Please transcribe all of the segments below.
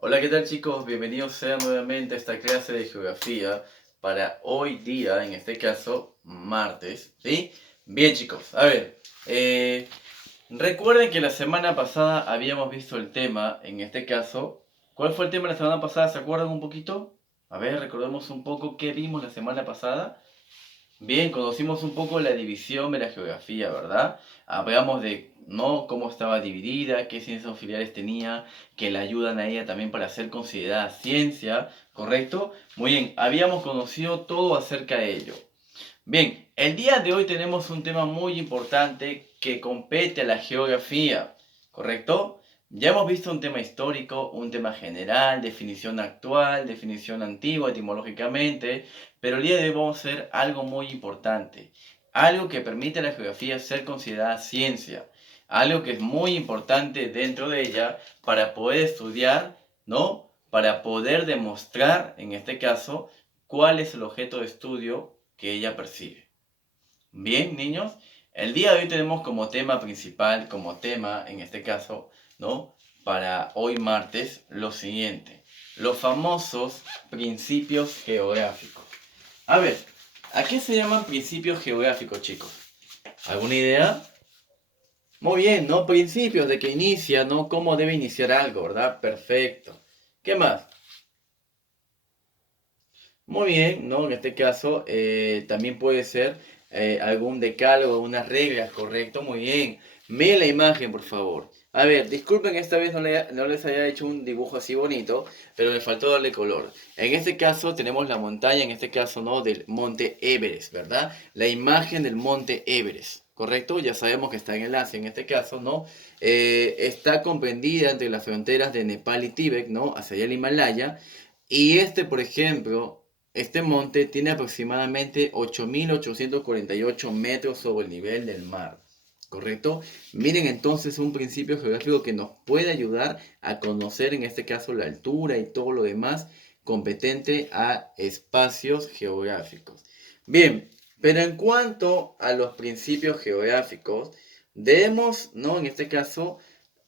Hola, ¿qué tal chicos? Bienvenidos sean nuevamente a esta clase de geografía para hoy día, en este caso, martes, ¿sí? Bien chicos, a ver, recuerden que la semana pasada habíamos visto el tema, en este caso, ¿cuál fue el tema de la semana pasada? ¿Se acuerdan un poquito? A ver, recordemos un poco qué vimos la semana pasada. Bien, conocimos un poco la división de la geografía, ¿verdad? Hablamos de, ¿no? Cómo estaba dividida, qué ciencias auxiliares tenía, que la ayudan a ella también para ser considerada ciencia, ¿correcto? Muy bien, habíamos conocido todo acerca de ello. Bien, el día de hoy tenemos un tema muy importante que compete a la geografía, ¿correcto? Ya hemos visto un tema histórico, un tema general, definición actual, definición antigua etimológicamente, pero el día de hoy vamos a hacer algo muy importante, algo que permite a la geografía ser considerada ciencia, algo que es muy importante dentro de ella para poder estudiar, ¿no? Para poder demostrar, en este caso, cuál es el objeto de estudio que ella percibe. Bien, niños, el día de hoy tenemos como tema principal, como tema en este caso, ¿no? Para hoy martes, lo siguiente, los famosos principios geográficos. A ver, ¿a qué se llaman principios geográficos, chicos? ¿Alguna idea? Muy bien, ¿no? Principios de que inicia, ¿no? Cómo debe iniciar algo, ¿verdad? Perfecto. ¿Qué más? Muy bien, ¿no? En este caso también puede ser algún decálogo, unas reglas, correcto, muy bien. Miren la imagen, por favor. A ver, disculpen que esta vez no les haya hecho un dibujo así bonito, pero me faltó darle color. En este caso tenemos la montaña, en este caso, ¿no? Del monte Everest, ¿verdad? La imagen del monte Everest, ¿correcto? Ya sabemos que está en el Asia, en este caso, ¿no? Está comprendida entre las fronteras de Nepal y Tíbet, ¿no? Hacia allá el Himalaya. Y este, por ejemplo, este monte tiene aproximadamente 8.848 metros sobre el nivel del mar, ¿correcto? Miren entonces un principio geográfico que nos puede ayudar a conocer en este caso la altura y todo lo demás competente a espacios geográficos. Bien, pero en cuanto a los principios geográficos, debemos, ¿no? En este caso,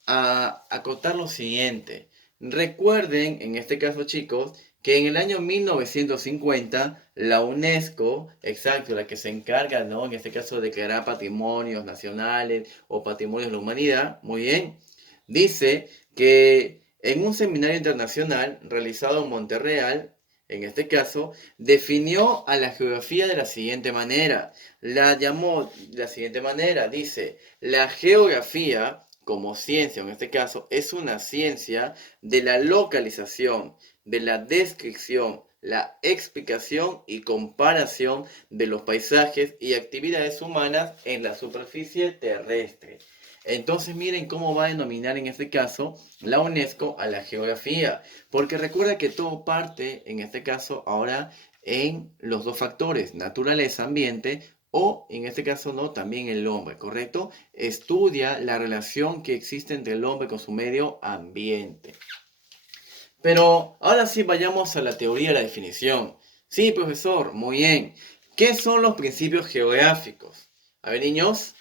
acotar lo siguiente. Recuerden, en este caso chicos, que en el año 1950 la UNESCO, exacto, la que se encarga, ¿no? En este caso de declarar patrimonios nacionales o patrimonios de la humanidad, muy bien, dice que en un seminario internacional realizado en Monterreal, en este caso, definió a la geografía de la siguiente manera. La llamó de la siguiente manera, dice, la geografía como ciencia, en este caso, es una ciencia de la localización, de la descripción, la explicación y comparación de los paisajes y actividades humanas en la superficie terrestre. Entonces miren cómo va a denominar en este caso la UNESCO a la geografía, porque recuerda que todo parte en este caso ahora en los dos factores, naturaleza, ambiente, o en este caso no, también el hombre, ¿correcto? Estudia la relación que existe entre el hombre con su medio ambiente. Pero ahora sí vayamos a la teoría de la definición. Sí, profesor, muy bien. ¿Qué son los principios geográficos? A ver, niños,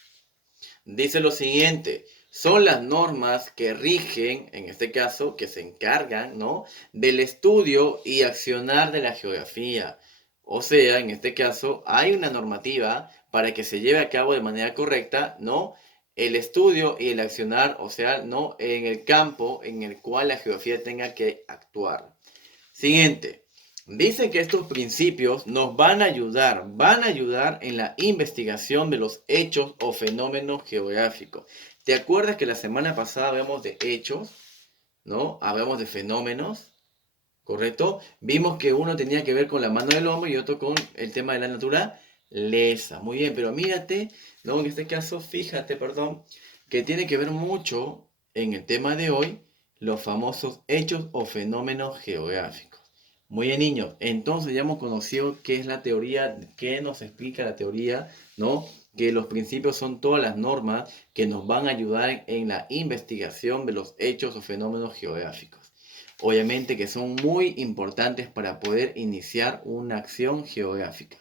dice lo siguiente. Son las normas que rigen, en este caso, que se encargan, ¿no? Del estudio y accionar de la geografía. O sea, en este caso, hay una normativa para que se lleve a cabo de manera correcta, ¿no? El estudio y el accionar, o sea, ¿no? En el campo en el cual la geografía tenga que actuar. Siguiente. Dice que estos principios nos van a ayudar en la investigación de los hechos o fenómenos geográficos. ¿Te acuerdas que la semana pasada hablamos de hechos, ¿no? Hablamos de fenómenos, ¿correcto? Vimos que uno tenía que ver con la mano del hombre y otro con el tema de la naturaleza. Muy bien, pero mírate, ¿no? En este caso, fíjate, perdón, que tiene que ver mucho en el tema de hoy los famosos hechos o fenómenos geográficos. Muy bien, niños. Entonces ya hemos conocido qué es la teoría, qué nos explica la teoría, ¿no? Que los principios son todas las normas que nos van a ayudar en la investigación de los hechos o fenómenos geográficos. Obviamente que son muy importantes para poder iniciar una acción geográfica.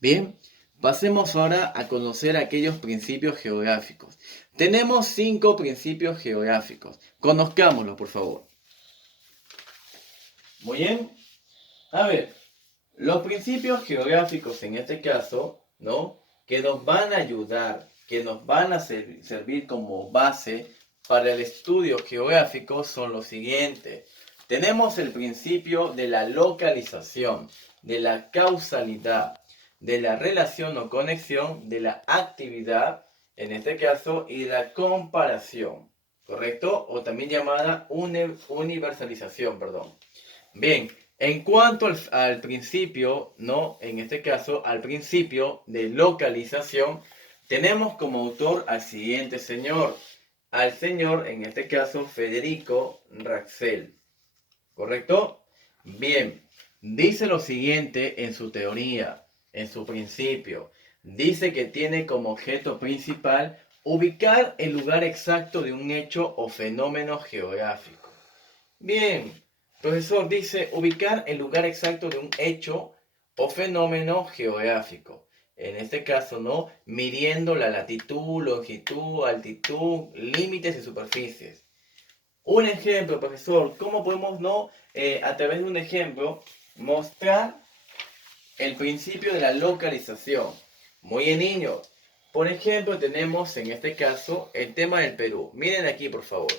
Bien, pasemos ahora a conocer aquellos principios geográficos. Tenemos 5 principios geográficos. Conozcámoslos, por favor. Muy bien. A ver, los principios geográficos en este caso, ¿no? Que nos van a ayudar, que nos van a servir como base para el estudio geográfico son los siguientes. Tenemos el principio de la localización, de la causalidad, de la relación o conexión, de la actividad, en este caso, y de la comparación, ¿correcto? O también llamada universalización, perdón. Bien, en cuanto al principio, ¿no? En este caso, al principio de localización, tenemos como autor al siguiente señor. Al señor, en este caso, Federico Raxel. ¿Correcto? Bien, dice lo siguiente en su teoría, en su principio. Dice que tiene como objeto principal ubicar el lugar exacto de un hecho o fenómeno geográfico. Bien, profesor dice ubicar el lugar exacto de un hecho o fenómeno geográfico. En este caso, ¿no? Midiendo la latitud, longitud, altitud, límites y superficies. Un ejemplo, profesor, ¿cómo podemos, no, a través de un ejemplo, mostrar el principio de la localización? Muy bien, niños. Por ejemplo, tenemos en este caso el tema del Perú. Miren aquí, por favor,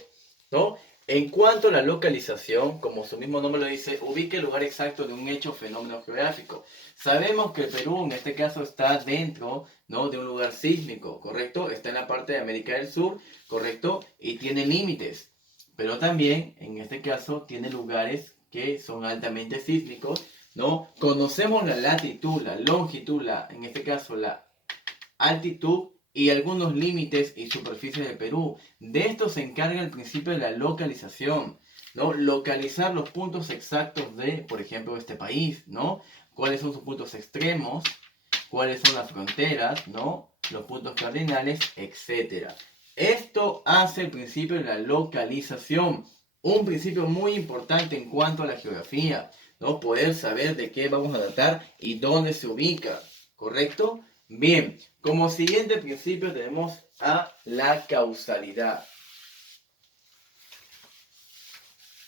¿no? En cuanto a la localización, como su mismo nombre lo dice, ubica el lugar exacto de un hecho o fenómeno geográfico. Sabemos que el Perú en este caso está dentro, ¿no? de un lugar sísmico, ¿correcto? Está en la parte de América del Sur, ¿correcto? Y tiene límites. Pero también, en este caso, tiene lugares que son altamente sísmicos, ¿no? Conocemos la latitud, la longitud, en este caso la altitud y algunos límites y superficies del Perú. De esto se encarga el principio de la localización, ¿no? Localizar los puntos exactos de, por ejemplo, este país, ¿no? Cuáles son sus puntos extremos, cuáles son las fronteras, ¿no? Los puntos cardinales, etc. Esto hace el principio de la localización, un principio muy importante en cuanto a la geografía, ¿no? Poder saber de qué vamos a tratar y dónde se ubica, ¿correcto? Bien, como siguiente principio tenemos a la causalidad.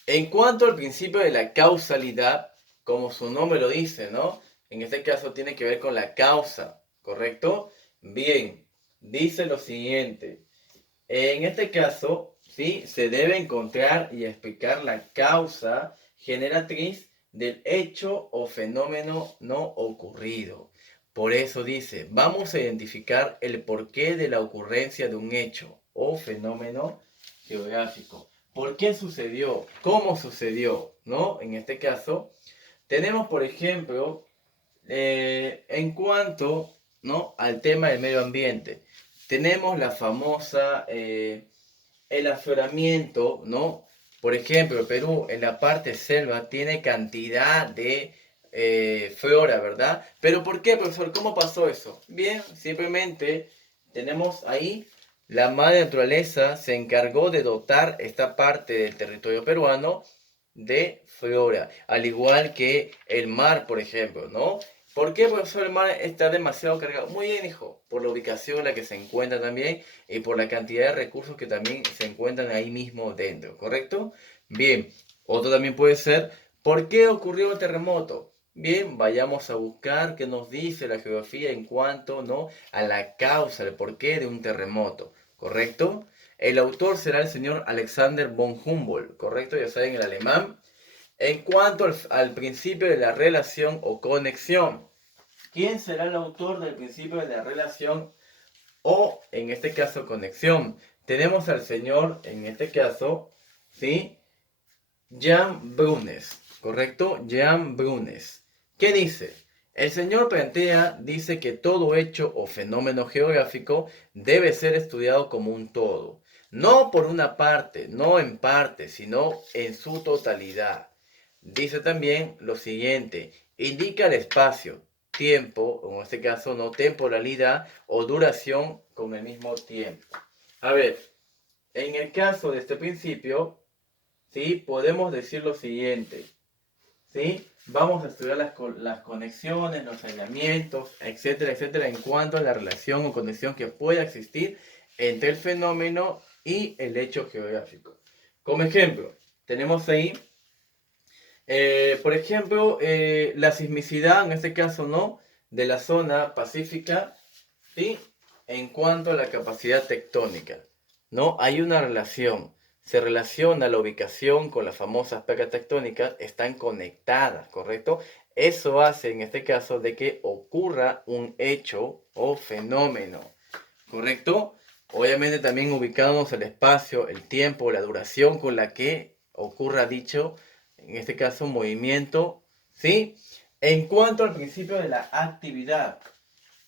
En cuanto al principio de la causalidad, como su nombre lo dice, ¿no? En este caso tiene que ver con la causa, ¿correcto? Bien, dice lo siguiente. En este caso, ¿sí? Se debe encontrar y explicar la causa generatriz del hecho o fenómeno no ocurrido. Por eso dice, vamos a identificar el porqué de la ocurrencia de un hecho o fenómeno geográfico. ¿Por qué sucedió? ¿Cómo sucedió? ¿No? En este caso, tenemos, por ejemplo, en cuanto, ¿no? al tema del medio ambiente, tenemos la famosa, el afloramiento, ¿no? Por ejemplo, Perú en la parte selva tiene cantidad de flora, ¿verdad? Pero ¿por qué, profesor? ¿Cómo pasó eso? Bien, simplemente tenemos ahí la madre naturaleza se encargó de dotar esta parte del territorio peruano de flora, al igual que el mar, por ejemplo, ¿no? ¿Por qué, profesor, el mar está demasiado cargado? Muy bien, hijo, por la ubicación en la que se encuentra también y por la cantidad de recursos que también se encuentran ahí mismo dentro, ¿correcto? Bien, otro también puede ser, ¿por qué ocurrió el terremoto? Bien, vayamos a buscar qué nos dice la geografía en cuanto, ¿no? a la causa, el porqué de un terremoto, ¿correcto? El autor será el señor Alexander von Humboldt, ¿correcto? Ya saben, el alemán. En cuanto al principio de la relación o conexión, ¿quién será el autor del principio de la relación o, en este caso, conexión? Tenemos al señor, en este caso, ¿sí? Jan Brunes, ¿correcto? Jan Brunes. ¿Qué dice? El señor plantea, dice que todo hecho o fenómeno geográfico debe ser estudiado como un todo, no por una parte, no en parte, sino en su totalidad. Dice también lo siguiente, indica el espacio, tiempo, o en este caso no temporalidad o duración con el mismo tiempo. A ver, en el caso de este principio, ¿sí? Podemos decir lo siguiente, ¿sí? Vamos a estudiar las conexiones, los aislamientos, etcétera, etcétera, en cuanto a la relación o conexión que pueda existir entre el fenómeno y el hecho geográfico. Como ejemplo, tenemos ahí Por ejemplo, la sismicidad, en este caso, ¿no? De la zona pacífica, ¿sí? En cuanto a la capacidad tectónica, ¿no? Hay una relación. Se relaciona la ubicación con las famosas placas tectónicas, están conectadas, ¿correcto? Eso hace, en este caso, de que ocurra un hecho o fenómeno, ¿correcto? Obviamente también ubicándonos el espacio, el tiempo, la duración con la que ocurra dicho, en este caso, movimiento, ¿sí? En cuanto al principio de la actividad,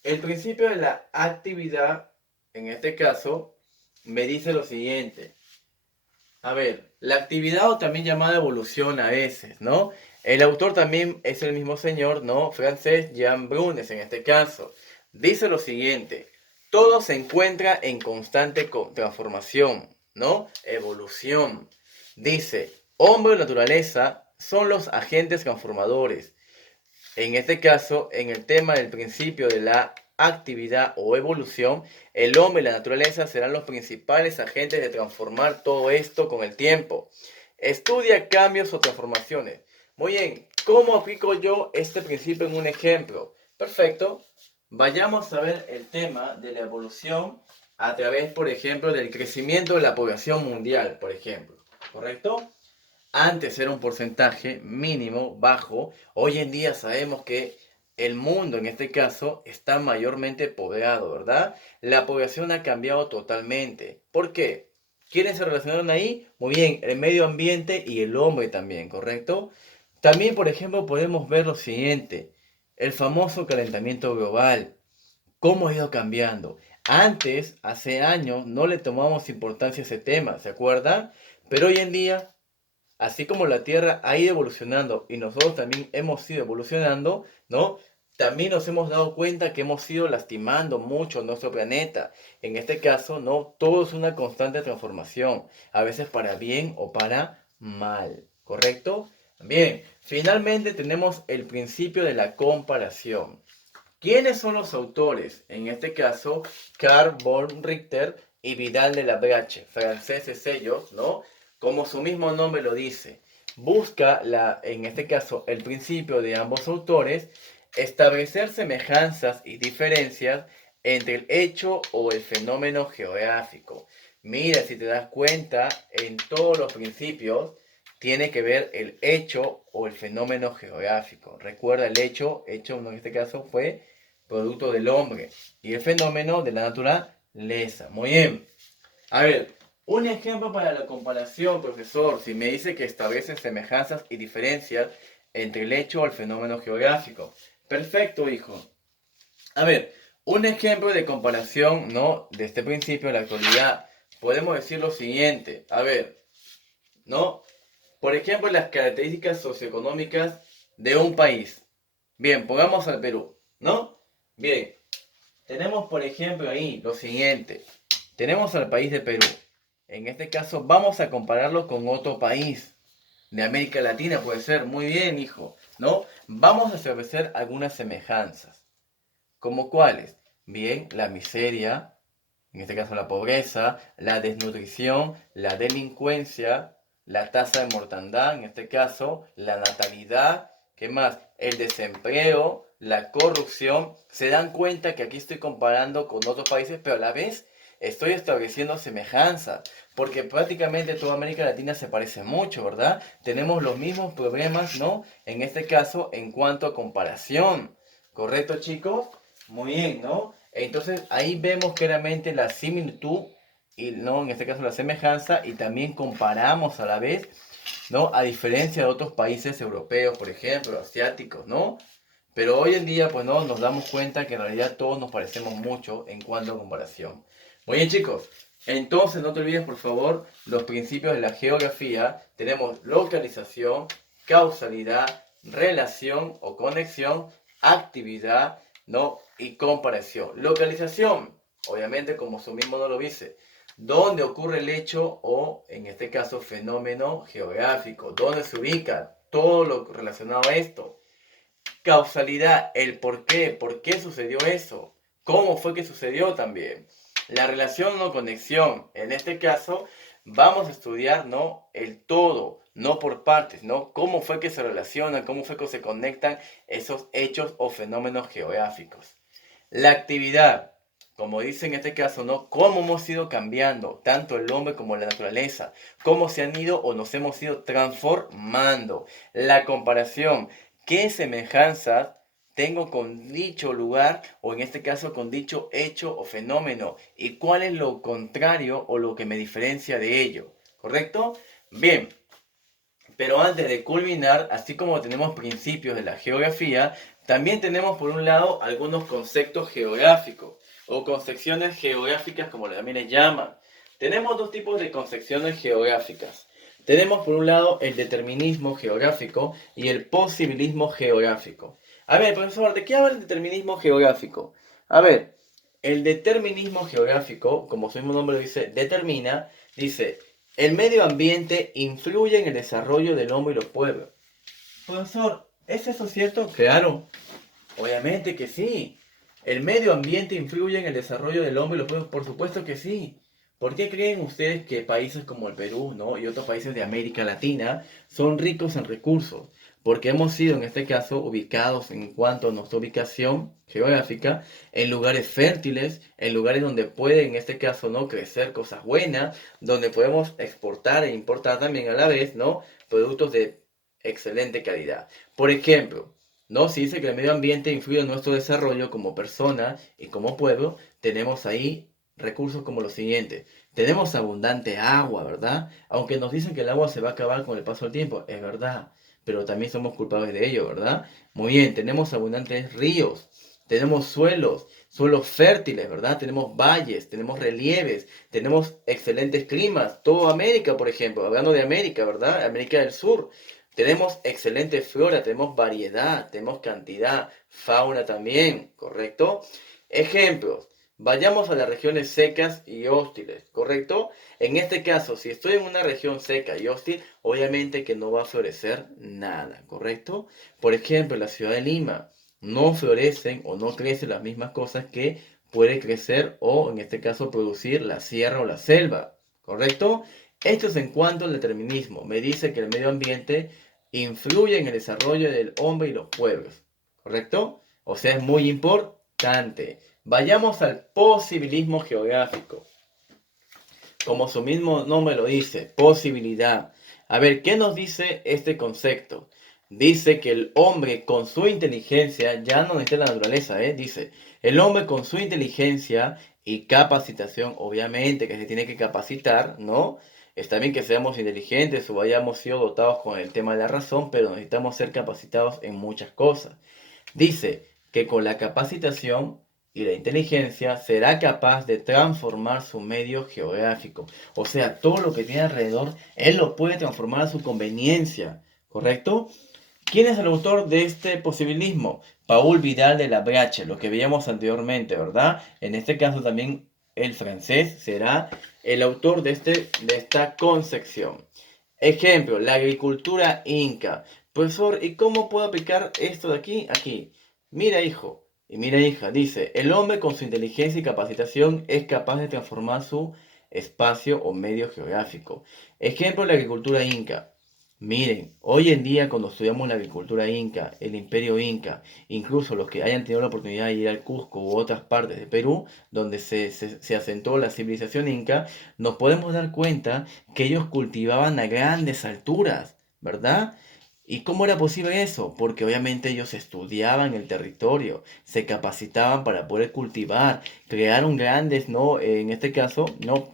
el principio de la actividad, en este caso, me dice lo siguiente. A ver, la actividad o también llamada evolución a veces, ¿no? El autor también es el mismo señor, ¿no? Francés Jean Brunes en este caso. Dice lo siguiente, todo se encuentra en constante transformación, ¿no? Evolución. Dice, hombre y naturaleza son los agentes transformadores. En este caso, en el tema del principio de la actividad o evolución, el hombre y la naturaleza serán los principales agentes de transformar todo esto con el tiempo. Estudia cambios o transformaciones. Muy bien, ¿cómo aplico yo este principio en un ejemplo? Perfecto. Vayamos a ver el tema de la evolución a través, por ejemplo, del crecimiento de la población mundial, por ejemplo. ¿Correcto? Antes era un porcentaje mínimo, bajo. Hoy en día sabemos que el mundo, en este caso, está mayormente poblado, ¿verdad? La población ha cambiado totalmente. ¿Por qué? ¿Quiénes se relacionaron ahí? Muy bien, el medio ambiente y el hombre también, ¿correcto? También, por ejemplo, podemos ver lo siguiente, el famoso calentamiento global. ¿Cómo ha ido cambiando? Antes, hace años, no le tomamos importancia a ese tema, ¿se acuerdan? Pero hoy en día así como la Tierra ha ido evolucionando y nosotros también hemos ido evolucionando, ¿no? También nos hemos dado cuenta que hemos ido lastimando mucho nuestro planeta. En este caso, ¿no? Todo es una constante transformación, a veces para bien o para mal, ¿correcto? Bien, finalmente tenemos el principio de la comparación. ¿Quiénes son los autores? En este caso, Carl von Richter y Vidal de la Brache, franceses ellos, ¿no? Como su mismo nombre lo dice, busca, en este caso, el principio de ambos autores, establecer semejanzas y diferencias entre el hecho o el fenómeno geográfico. Mira, si te das cuenta, en todos los principios tiene que ver el hecho o el fenómeno geográfico. Recuerda, el hecho en este caso fue producto del hombre y el fenómeno de la naturaleza. Muy bien. A ver, un ejemplo para la comparación, profesor, si me dice que establecen semejanzas y diferencias entre el hecho o el fenómeno geográfico. Perfecto, hijo. A ver, un ejemplo de comparación, ¿no? De este principio de la actualidad. Podemos decir lo siguiente. A ver, ¿no? Por ejemplo, las características socioeconómicas de un país. Bien, pongamos al Perú, ¿no? Bien, tenemos por ejemplo ahí lo siguiente. Tenemos al país de Perú. En este caso vamos a compararlo con otro país de América Latina, puede ser. Muy bien, hijo, ¿no? Vamos a establecer algunas semejanzas. ¿Como cuáles? Bien, la miseria, en este caso la pobreza, la desnutrición, la delincuencia, la tasa de mortandad, en este caso, la natalidad, ¿qué más? El desempleo, la corrupción. Se dan cuenta que aquí estoy comparando con otros países, pero a la vez estoy estableciendo semejanzas, porque prácticamente toda América Latina se parece mucho, ¿verdad? Tenemos los mismos problemas, ¿no? En este caso, en cuanto a comparación. ¿Correcto, chicos? Muy bien, ¿no? Entonces ahí vemos claramente la similitud y no, en este caso la semejanza y también comparamos a la vez, ¿no? A diferencia de otros países europeos, por ejemplo, asiáticos, ¿no? Pero hoy en día, pues no, nos damos cuenta que en realidad todos nos parecemos mucho en cuanto a comparación. Muy bien, chicos. Entonces no te olvides, por favor, los principios de la geografía. Tenemos localización, causalidad, relación o conexión, actividad, ¿no? Y comparación. Localización, obviamente como su mismo no lo dice, dónde ocurre el hecho o, en este caso, fenómeno geográfico, dónde se ubica todo lo relacionado a esto. Causalidad, el por qué sucedió eso, cómo fue que sucedió también. La relación o conexión, en este caso, vamos a estudiar, ¿no? El todo, no por partes, ¿no? Cómo fue que se relacionan, cómo fue que se conectan esos hechos o fenómenos geográficos. La actividad, como dice en este caso, ¿no? Cómo hemos ido cambiando, tanto el hombre como la naturaleza, cómo se han ido o nos hemos ido transformando. La comparación, qué semejanzas tengo con dicho lugar o en este caso con dicho hecho o fenómeno y cuál es lo contrario o lo que me diferencia de ello, ¿correcto? Bien, pero antes de culminar, así como tenemos principios de la geografía, también tenemos por un lado algunos conceptos geográficos o concepciones geográficas como también le llaman. Tenemos dos tipos de concepciones geográficas. Tenemos por un lado el determinismo geográfico y el posibilismo geográfico. A ver, profesor, ¿de qué habla el determinismo geográfico? A ver, el determinismo geográfico, como su mismo nombre lo dice, determina, dice, el medio ambiente influye en el desarrollo del hombre y los pueblos. Profesor, ¿es eso cierto? Claro, obviamente que sí. ¿El medio ambiente influye en el desarrollo del hombre y los pueblos? Por supuesto que sí. ¿Por qué creen ustedes que países como el Perú, ¿no? y otros países de América Latina son ricos en recursos? Porque hemos sido, en este caso, ubicados en cuanto a nuestra ubicación geográfica en lugares fértiles, en lugares donde puede, en este caso, ¿no? crecer cosas buenas, donde podemos exportar e importar también a la vez, ¿no? productos de excelente calidad. Por ejemplo, ¿no? Si dice que el medio ambiente influye en nuestro desarrollo como persona y como pueblo, tenemos ahí recursos como los siguientes. Tenemos abundante agua, ¿verdad? Aunque nos dicen que el agua se va a acabar con el paso del tiempo, es verdad, pero también somos culpables de ello, ¿verdad? Muy bien, tenemos abundantes ríos, tenemos suelos fértiles, ¿verdad? Tenemos valles, tenemos relieves, tenemos excelentes climas. Todo América, por ejemplo, hablando de América, ¿verdad? América del Sur. Tenemos excelente flora, tenemos variedad, tenemos cantidad, fauna también, ¿correcto? Ejemplos. Vayamos a las regiones secas y hostiles, ¿correcto? En este caso, si estoy en una región seca y hostil, obviamente que no va a florecer nada, ¿correcto? Por ejemplo, en la ciudad de Lima no florecen o no crecen las mismas cosas que puede crecer o, en este caso, producir la sierra o la selva, ¿correcto? Esto es en cuanto al determinismo. Me dice que el medio ambiente influye en el desarrollo del hombre y los pueblos, ¿correcto? O sea, es muy importante. Vayamos al posibilismo geográfico. Como su mismo nombre lo dice, posibilidad. A ver, ¿qué nos dice este concepto? Dice que el hombre con su inteligencia, ya no necesita la naturaleza, dice, el hombre con su inteligencia y capacitación, obviamente que se tiene que capacitar, ¿no? Está bien que seamos inteligentes o hayamos sido dotados con el tema de la razón, pero necesitamos ser capacitados en muchas cosas. Dice que con la capacitación y la inteligencia será capaz de transformar su medio geográfico. O sea, todo lo que tiene alrededor, él lo puede transformar a su conveniencia, ¿correcto? ¿Quién es el autor de este posibilismo? Paul Vidal de la Brache, lo que veíamos anteriormente, ¿verdad? En este caso también el francés será el autor de esta concepción. Ejemplo, la agricultura inca. Profesor, ¿y cómo puedo aplicar esto de aquí? Aquí. Mira, hijo, y mira, hija, dice, el hombre con su inteligencia y capacitación es capaz de transformar su espacio o medio geográfico. Ejemplo, la agricultura inca. Miren, hoy en día cuando estudiamos la agricultura inca, el imperio inca, incluso los que hayan tenido la oportunidad de ir al Cusco u otras partes de Perú, donde se asentó la civilización inca, nos podemos dar cuenta que ellos cultivaban a grandes alturas, ¿verdad? ¿Y cómo era posible eso? Porque obviamente ellos estudiaban el territorio, se capacitaban para poder cultivar, crearon grandes, ¿no? En este caso, ¿no?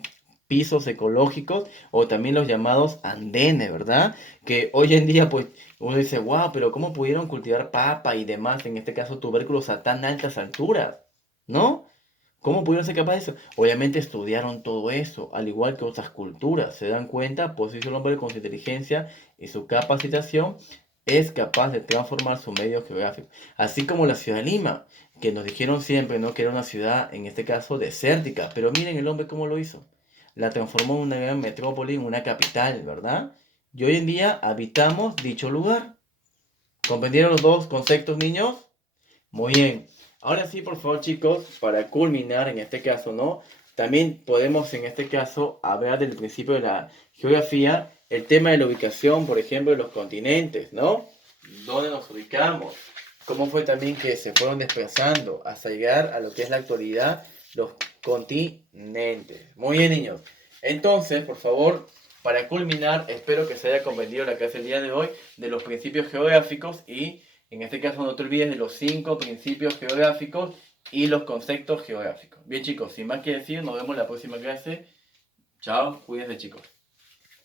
pisos ecológicos o también los llamados andenes, ¿verdad? Que hoy en día, pues, uno dice, wow, pero ¿cómo pudieron cultivar papa y demás, en este caso tubérculos a tan altas alturas? ¿No? ¿Cómo pudieron ser capaces de eso? Obviamente estudiaron todo eso, al igual que otras culturas. Se dan cuenta, pues hizo el hombre con su inteligencia y su capacitación es capaz de transformar su medio geográfico. Así como la ciudad de Lima, que nos dijeron siempre, ¿no? que era una ciudad, en este caso, desértica. Pero miren el hombre cómo lo hizo. La transformó en una gran metrópoli, en una capital, ¿verdad? Y hoy en día habitamos dicho lugar. ¿Comprendieron los dos conceptos, niños? Muy bien. Ahora sí, por favor, chicos, para culminar en este caso, ¿no? También podemos en este caso hablar del principio de la geografía, el tema de la ubicación, por ejemplo, de los continentes, ¿no? ¿Dónde nos ubicamos? ¿Cómo fue también que se fueron desplazando hasta llegar a lo que es la actualidad, los continentes? Muy bien, niños. Entonces, por favor, para culminar, espero que se haya comprendido la clase del día de hoy de los principios geográficos y, en este caso, no te olvides de los 5 principios geográficos y los conceptos geográficos. Bien, chicos, sin más que decir, nos vemos en la próxima clase. Chao, cuídense, chicos.